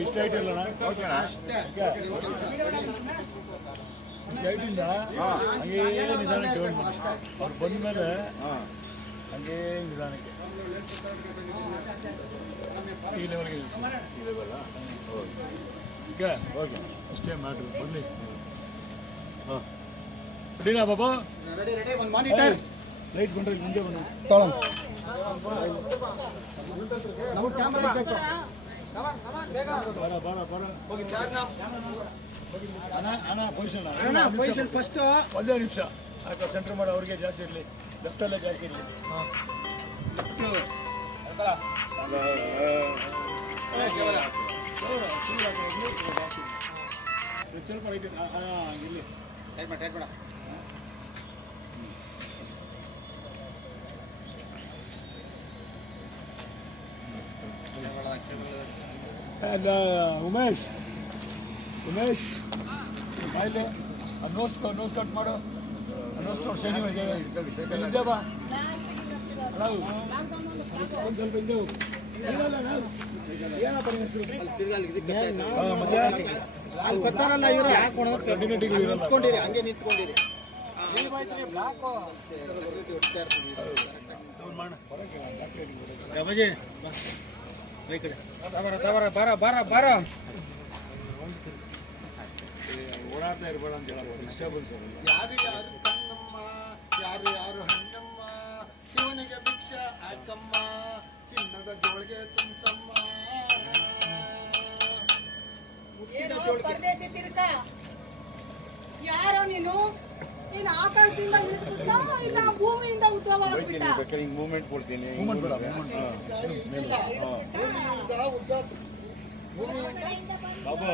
ಇಷ್ಟ ಐಟಿಲ್ಲ ಐಟಿಂದ ಹಂಗೇ ನಿಧಾನಕ್ಕೆ ಡಿವೈಡ್ ಮಾಡಿ ಅವ್ರು ಬಂದಮೇಲೆ ಹಂಗೇ ನಿಧಾನಕ್ಕೆ ಈ ಲೆವೆಲ್ಗೆ ಈಗ ಓಕೆ ಅಷ್ಟೇ ಮ್ಯಾಟ್ರು ಬರಲಿ ಹಾಂ ರೆಡಿನಾ ಬಾಬಾ ಲೈಟ್ ಬಂದ್ರೆ ಮುಂದೆ ಬಂದು ಪೊಸಿಷನ್ ಫಸ್ಟ್ ಒಂದೇ ನಿಮಿಷ ಆಗ ಸೆಂಟ್ರ್ ಮಾಡಿ ಅವ್ರಿಗೆ ಜಾಸ್ತಿ ಇರಲಿ ಲೆಫ್ಟಲ್ಲೇ ಜಾಸ್ತಿ ಇರಲಿ ಸ್ವಲ್ಪ ರೈಟ್ ಇಲ್ಲಿ ಟೈಟ್ ಮಾಡ And Umesh, Mile, a nose cut model, a nose cut anyway. Hello, ಬಾರ ಓಡಾಡ್ತಾ ಇರಬೇಡ ಅಂತ ಹೇಳ ಡಿಸ್ಟರ್ಬೆನ್ಸ್ ಯಾರು ಕಣ್ಣಮ್ಮ ಯಾರು ಹಣ್ಣಮ್ಮ ಶಿವನಿಗೆ ಭಿಕ್ಷ ಹಾಕಮ್ಮ ಚಿನ್ನದ ಜೋಳಿಗೆ ತುಂಬಮ್ಮ ಪರದೇಶಿ ತಿರ್ಕ ಯಾರೋ ನೀನು ಆಕಾಶದಿಂದ ಇಳಿದ್ಬಿಟ್ಟ ಇಲ್ಲ ಭೂಮಿಯಿಂದ ಉದ್ಭವ ಆಗ್ಬಿಟ್ಟ ಬೇಕಾದ್ರೆ ಹಿಂಗೆ ಮೂವ್ಮೆಂಟ್ ಕೊಡ್ತೀನಿ ಬಾಬಾ